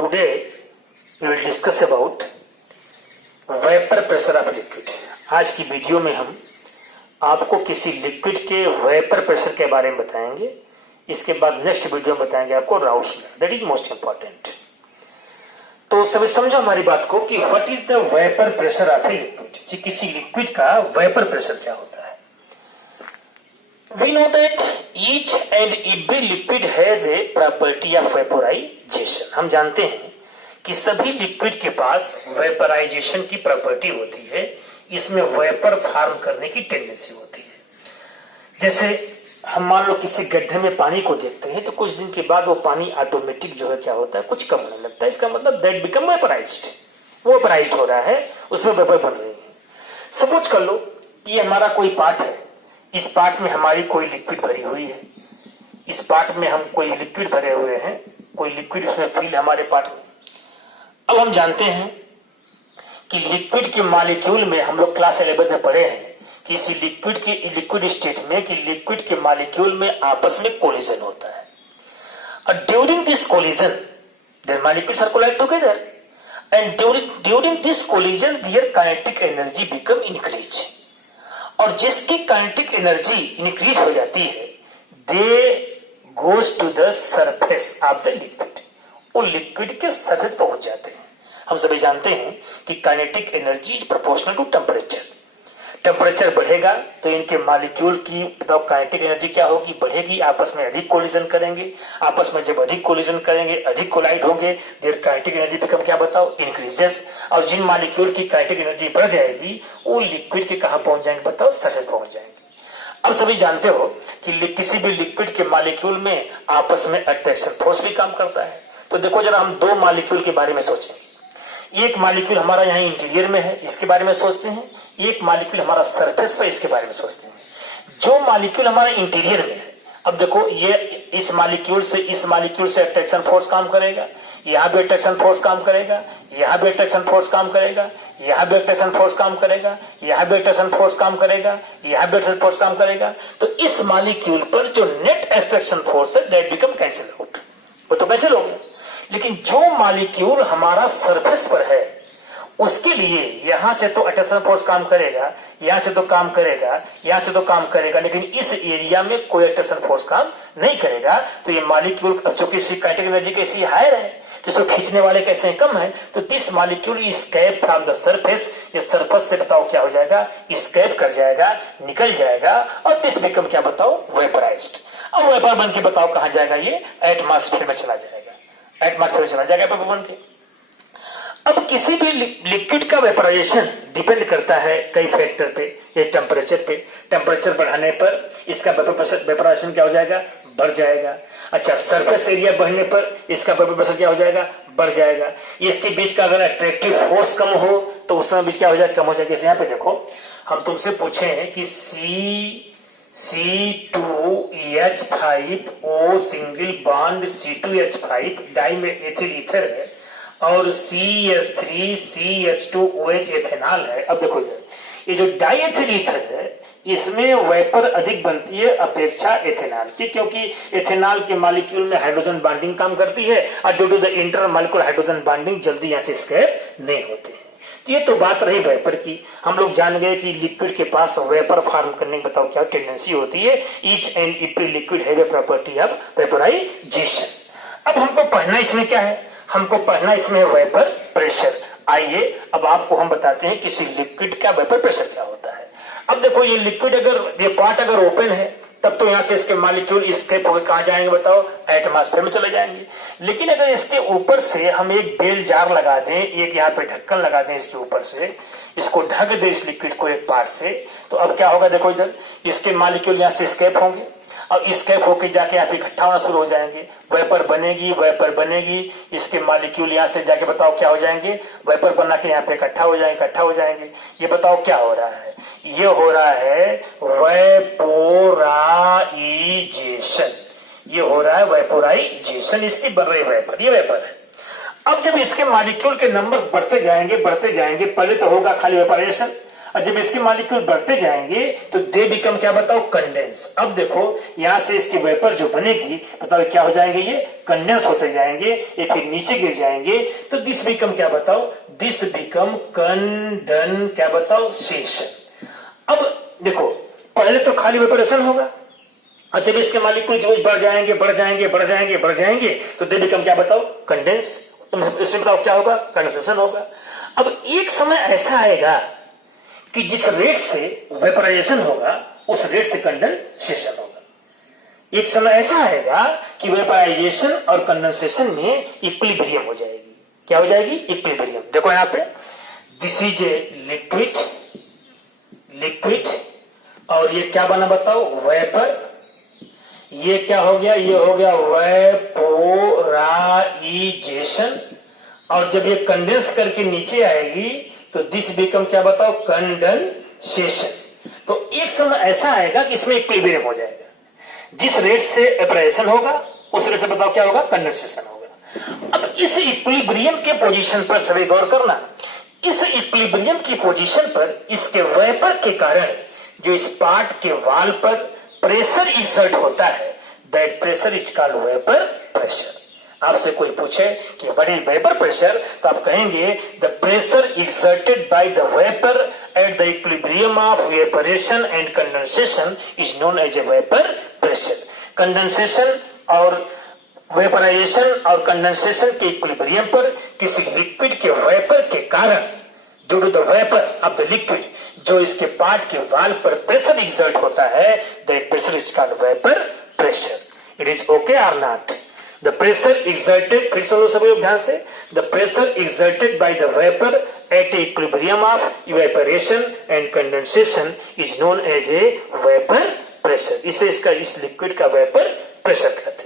Today we will discuss about vapour pressure of liquid. आज की video में हम आपको किसी लिक्विड के वेपर प्रेशर के बारे में बताएंगे। इसके बाद नेक्स्ट वीडियो में बताएंगे आपको Raoult's law, that is most important. तो सभी समझो हमारी बात को कि what is the vapour pressure of a liquid, कि किसी लिक्विड का वेपर प्रेशर क्या होता है। We know that each and every liquid has a property of vaporisation. हम जानते हैं कि सभी लिक्विड के पास वेपराइजेशन की प्रॉपर्टी होती है, इसमें वेपर फॉर्म करने की टेंडेंसी होती है। जैसे हम मान लो किसी गड्ढे में पानी को देखते हैं तो कुछ दिन के बाद वो पानी ऑटोमेटिक जो है क्या होता है, कुछ कम होने लगता है। इसका मतलब दैट बिकम वेपराइज्ड, वो वेपराइज्ड हो रहा है, उसमें वेपर बन रही है। सपोज कर लो कि ये हमारा कोई पार्ट है, इस पार्ट में हमारी कोई लिक्विड भरी हुई है, इस पार्ट में हम कोई लिक्विड भरे हुए हैं, कोई लिक्विड उसमें फील हमारे पार्ट में। अब हम जानते हैं कि लिक्विड के मॉलिक्यूल में, हम लोग क्लास 11 में पढ़े हैं कि इसी लिक्विड के लिक्विड स्टेट में, कि लिक्विड के मॉलिक्यूल में आपस में कोलिजन होता है। और during this collision their molecules are collide together and during this collision their kinetic energy become increase. और जिसकी काइनेटिक एनर्जी इंक्रीज हो जाती है, they goes to the surface of the liquid, वो लिक्विड के सरफेस पहुंच जाते हैं। हम सभी जानते हैं कि kinetic energy is proportional to temperature. Temperature बढ़ेगा तो इनके मॉलिक्यूल की बताओ काइनेटिक एनर्जी क्या होगी, बढ़ेगी। आपस में अधिक कोलिजन करेंगे, आपस में जब अधिक कोलिजन करेंगे, अधिक कोलाइड होंगे, देयर काइनेटिक एनर्जी बिकम क्या बताओ, इंक्रीजेस। और जिन मॉलिक्यूल की काइनेटिक एनर्जी बढ़ जाएगी वो लिक्विड के कहां पहुंच जाएंगे बताओ, सरफेस पहुंच जाएंगे। अब सभी जानते हो कि किसी भी लिक्विड के मॉलिक्यूल में आपस में अट्रैक्शन फोर्स भी काम करता है। तो देखो जरा हम दो मॉलिक्यूल के बारे में सोचें। एक मॉलिक्यूल हमारा यहाँ इंटीरियर में है, इसके बारे में सोचते हैं। एक मॉलिक्यूल हमारा सरफेस पर, इसके बारे में सोचते हैं। जो मॉलिक्यूल हमारा इंटीरियर में है, अब देखो ये इस मॉलिक्यूल से अट्रैक्शन फोर्स काम करेगा, यहाँ भी अट्रैक्शन फोर्स काम करेगा, यहाँ भी अट्रैक्शन फोर्स काम करेगा, यहाँ भी अट्रैक्शन फोर्स काम करेगा, यहाँ भी अट्रैक्शन फोर्स काम करेगा, यहाँ भी अट्रैक्शन फोर्स काम करेगा। तो इस मॉलिक्यूल पर जो नेट अट्रैक्शन फोर्स है दैट बिकम कैंसिल आउट, वो तो कैंसिल हो गया। लेकिन जो मॉलिक्यूल हमारा सरफेस पर है उसके लिए यहां से तो अट्रैक्शन फोर्स काम करेगा, यहां से तो काम करेगा, यहां से तो काम करेगा, लेकिन इस एरिया में कोई अट्रैक्शन फोर्स काम नहीं करेगा। तो ये मॉलिक्यूल जो कि काइनेटिक एनर्जी कैसी हायर है, जिसको खींचने वाले कैसे कम है, तो this molecule escape from the surface, ये सरफेस से बताओ क्या हो जाएगा, एस्केप कर जाएगा, निकल जाएगा, और दिस बिकम क्या बताओ, वेपराइज्ड। अब वेपर बन के बताओ कहां जाएगा, ये एटमॉस्फेयर में चला जाएगा, एटमॉस्फेयर में चला जाएगा वेपर बन के। अब किसी भी लिक्विड का वेपराइजेशन डिपेंड करता है कई फैक्टर पे, ये टेम्परेचर पे। टेम्परेचर बढ़ाने पर इसका वेपराइजेशन क्या हो जाएगा, बढ़ जाएगा। अच्छा, सरफेस एरिया बढ़ने पर इसका वेपर प्रेशर क्या हो जाएगा, बढ़ जाएगा। इसके बीच का अगर अट्रैक्टिव फोर्स कम हो तो उस समय बीच क्या हो जाएगा, कम हो जाएगा। यहाँ पे देखो हम तुमसे पूछे हैं कि C2H5O सिंगल बॉन्ड C2H5 डाई में एथिल ईथर है, और CH3CH2OH एथेनॉल है। अब देखो ये जो डाई एथिल ईथर है इसमें वेपर अधिक बनती है अपेक्षा एथेनॉल की, क्योंकि एथेनॉल के मॉलिक्यूल में हाइड्रोजन बॉन्डिंग काम करती है, और due to the intermolecular hydrogen bonding जल्दी यहाँ से एस्केप नहीं होते हैं। तो ये तो बात रही वेपर की। हम लोग जान गए कि लिक्विड के पास वेपर फॉर्म करने की बताओ क्या टेंडेंसी होती है। Each and every liquid have a property of vaporisation. अब हमको पढ़ना इसमें क्या है, हमको पढ़ना इसमें वेपर प्रेशर। आइए अब आपको हम बताते हैं किसी लिक्विड का वेपर प्रेशर क्या होता है। अब देखो ये लिक्विड अगर ये पार्ट अगर ओपन है तब तो यहां से इसके मॉलिक्यूल एस्केप होकर कहां जाएंगे बताओ, एटमॉस्फेयर में चले जाएंगे। लेकिन अगर इसके ऊपर से हम एक बेल जार लगा दें, एक यहाँ पे ढक्कन लगा दें इसके ऊपर से, इसको ढक दे इस लिक्विड को एक पार्ट से, तो अब क्या होगा देखो इधर इसके मॉलिक्यूल यहाँ से एस्केप होंगे और एस्केप होकर जाके यहाँ पे इकट्ठा होना शुरू हो जाएंगे। वेपर बनेगी, इसके मॉलिक्यूल यहाँ से जाके बताओ क्या हो जाएंगे, वेपर बना के यहाँ पे इकट्ठा हो जाएंगे। ये बताओ क्या हो रहा है, ये हो रहा है वेपोराइजेशन, ये हो रहा है वेपोराइजेशन, इसकी बन रही वेपर, ये वेपर है। अब जब इसके मॉलिक्यूल के नंबर्स बढ़ते जाएंगे, पहले तो होगा खाली वेपराइजेशन, और जब इसके मॉलिक्यूल बढ़ते जाएंगे तो दे बिकम क्या बताओ कंडेंस। अब देखो यहां से इसकी वेपर जो बनेगी बताओ क्या हो जाएंगे, ये कंडेंस होते जाएंगे, ये फिर नीचे गिर जाएंगे। तो दिस बिकम क्या बताओ, दिस बिकम कंडन क्या बताओ सेशन। अब देखो पहले तो खाली वेपरेशन होगा और जब इसके मॉलिक्यूल जो बढ़ जाएंगे बढ़ जाएंगे बढ़ जाएंगे बढ़ जाएंगे तो दे बिकम क्या बताओ कंडेंस। इसमें बताओ क्या होगा, कंडेंसेशन होगा। अब एक समय ऐसा आएगा कि जिस रेट से वेपराइजेशन होगा उस रेट से कंडेंसेशन होगा। एक समय ऐसा आएगा कि वेपराइजेशन और कंडेंसेशन में इक्विलिब्रियम हो जाएगी। क्या हो जाएगी, इक्विलिब्रियम। देखो यहां पे दिस इज ए लिक्विड और ये क्या बना बताओ, वेपर। ये क्या हो गया, ये हो गया वेपोराइजेशन। और जब ये कंडेंस करके नीचे आएगी तो दिस बिकम क्या बताओ कंडेंसेशन। तो एक समय ऐसा आएगा कि इसमें इक्विलिब्रियम हो जाएगा। जिस रेट से वेपराइजेशन होगा उस रेट से बताओ क्या होगा, कंडेंसेशन होगा। अब इस इक्विलिब्रियम के पोजीशन पर सभी गौर करना। इस इक्विलिब्रियम की पोजीशन पर इसके वेपर के कारण जो इस पार्ट के वाल पर प्रेशर एक्सर्ट होता है, that pressure is called vapour pressure. आपसे कोई पूछे कि व्हाट इज वेपर प्रेशर तो आप कहेंगे the pressure exerted by the vapour at the equilibrium of evaporation and condensation is known as a vapour pressure. Condensation और वेपराइजेशन और condensation के इक्विलिब्रियम पर किसी लिक्विड के वेपर के कारण due to the vapour of the liquid जो इसके पार्ट के वाल पर प्रेशर एक्सर्ट होता है, that pressure is called vapour pressure. It is okay और नॉट? द प्रेशर एक्सर्टेड, फिर सुनो सभी लोग ध्यान से, the pressure exerted by the vapour at equilibrium of evaporation and condensation is known as a vapour pressure. इसे इसका इस लिक्विड का वेपर प्रेशर कहते हैं।